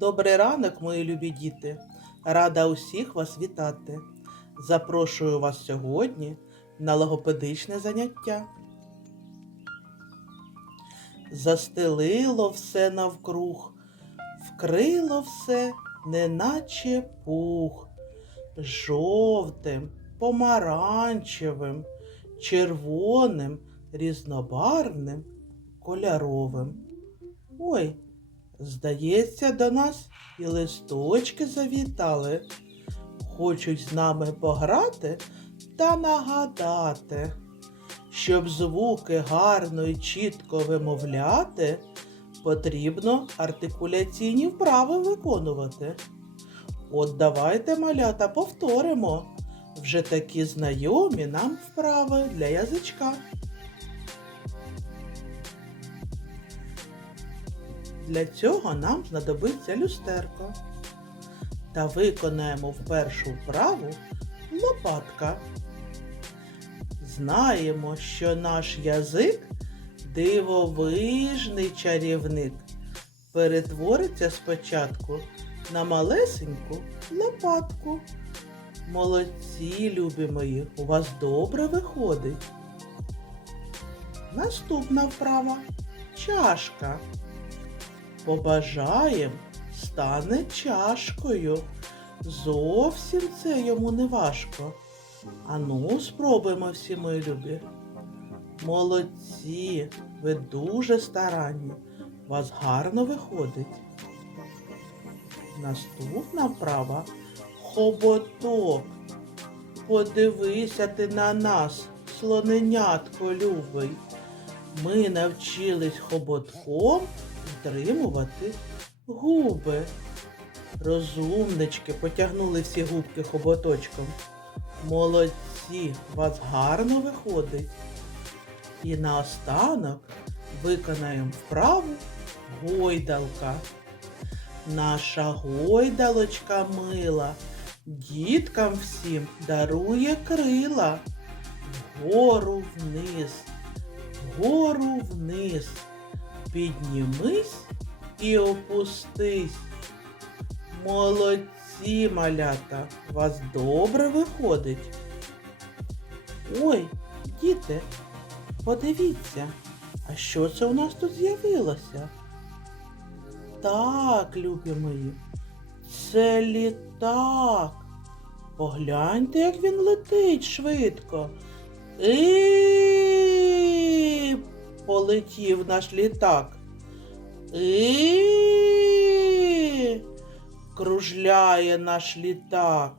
Добрий ранок, мої любі діти. Рада усіх вас вітати. Запрошую вас сьогодні на логопедичне заняття. Застелило все навкруг, вкрило все, неначе пух, жовтим, помаранчевим, червоним, різнобарвним, кольоровим. Ой, Здається, до нас і листочки завітали. Хочуть з нами пограти та нагадати, щоб звуки гарно і чітко вимовляти, потрібно артикуляційні вправи виконувати. От давайте, малята, повторимо вже такі знайомі нам вправи для язичка. Для цього нам знадобиться люстерко. Та виконаємо першу вправу лопатка. Знаємо, що наш язик дивовижний чарівник. Перетвориться спочатку на малесеньку лопатку. Молодці, любі мої, у вас добре виходить. Наступна вправа чашка побажаєм, стане чашкою. Зовсім це йому не важко. Ану, спробуємо всі мої любі. Молодці, ви дуже старанні. Вас гарно виходить. Наступна вправа хоботок. Подивися ти на нас, слоненятко любий. Ми навчились хоботком втримувати губи. Розумнички потягнули всі губки хоботочком. Молодці, вас гарно виходить. І наостанок виконаємо вправу гойдалка. Наша гойдалочка мила, діткам всім дарує крила. Вгору вниз, вгору вниз. Піднімись і опустись. Молодці, малята, вас добре виходить. Ой, діти, подивіться, а що це у нас тут з'явилося? Так, любі мої, це літак. Погляньте, як він летить швидко. І полетів наш літак. Кружляє наш літак.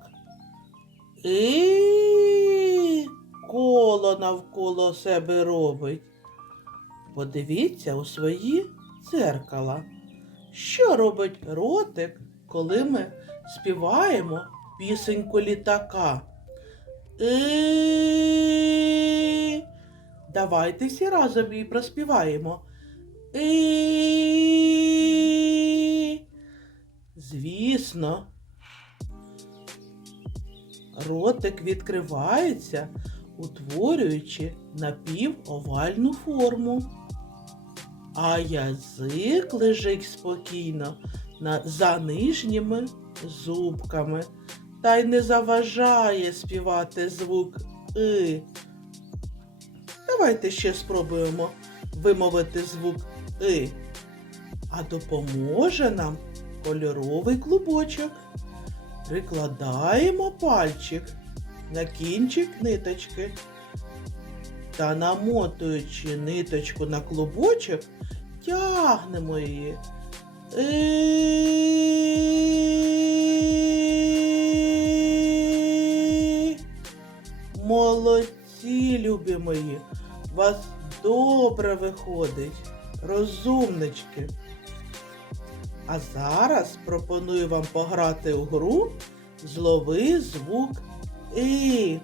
І коло навколо себе робить. Подивіться у свої дзеркала. Що робить ротик, коли ми співаємо пісеньку літака? І Давайте всі разом її проспіваємо. І Звісно, ротик відкривається, утворюючи напівовальну форму. А язик лежить спокійно за нижніми зубками та й не заважає співати звук И. Давайте ще спробуємо вимовити звук И. А допоможе нам кольоровий клубочок. Прикладаємо пальчик на кінчик ниточки та намотуючи ниточку на клубочок, тягнемо її. Молодці, любі мої, вас добре виходить, розумнички. А зараз пропоную вам пограти у гру Злови звук І.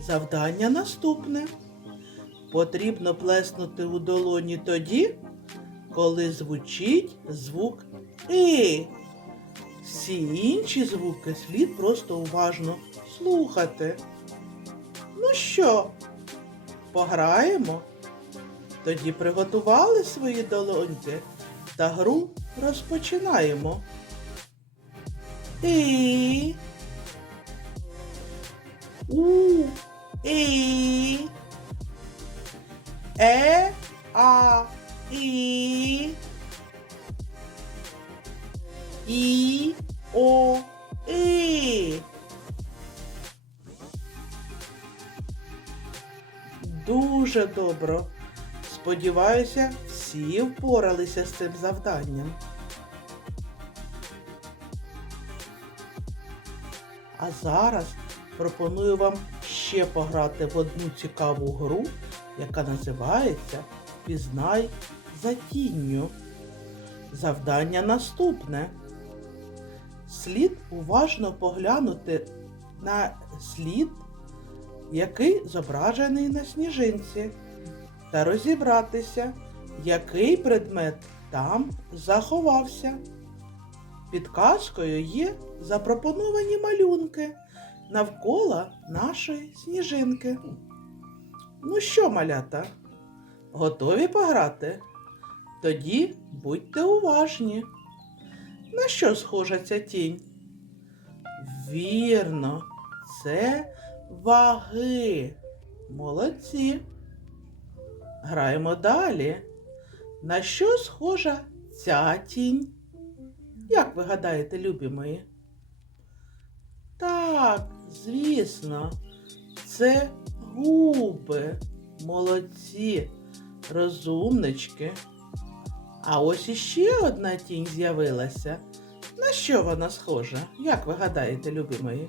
Завдання наступне. Потрібно плеснути у долоні тоді, коли звучить звук І. Всі інші звуки слід просто уважно слухати. Ну що, пограємо? Тоді приготували свої долоньки та гру розпочинаємо. І. У. І. Е. А. І. І. О. Дуже добре. Сподіваюся, всі впоралися з цим завданням. А зараз пропоную вам ще пограти в одну цікаву гру, яка називається Пізнай за тінню. Завдання наступне. Слід уважно поглянути на слід, який зображений на сніжинці, та розібратися, який предмет там заховався. Підказкою є запропоновані малюнки навколо нашої сніжинки. Ну що, малята, готові пограти? Тоді будьте уважні. На що схожа ця тінь? Вірно, це ваги. Молодці. Граємо далі. На що схожа ця тінь? Як ви гадаєте, любі мої? Так, звісно, це губи. Молодці, розумнички. А ось іще одна тінь з'явилася. На що вона схожа? Як ви гадаєте, любі мої?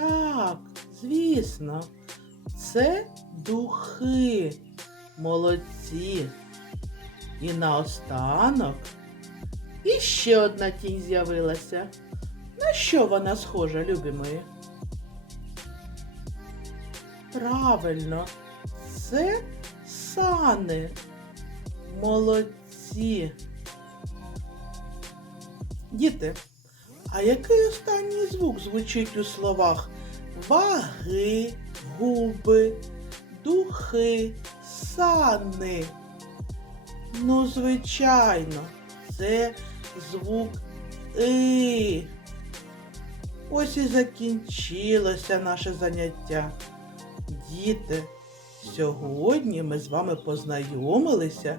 Так, звісно, це духи. Молодці. І наостанок іще одна тінь з'явилася. На що вона схожа, любі мої? Правильно, це сани. Молодці. Діти, а який останній звук звучить у словах ваги, губи, духи, сани? Ну, звичайно, це звук И. Ось і закінчилося наше заняття. Діти, сьогодні ми з вами познайомилися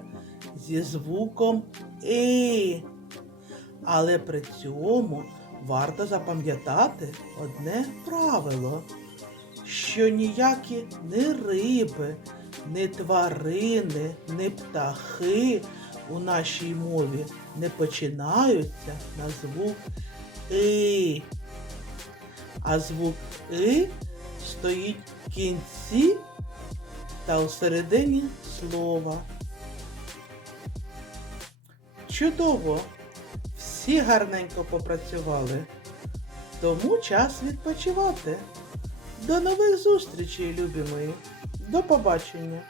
зі звуком И. Але при цьому варто запам'ятати одне правило, що ніякі не риби, не тварини, не птахи у нашій мові не починаються на звук И. А звук И стоїть в кінці та у середині слова. Чудово! Всі гарненько попрацювали. Тому час відпочивати. До нових зустрічей, любі мої. До побачення!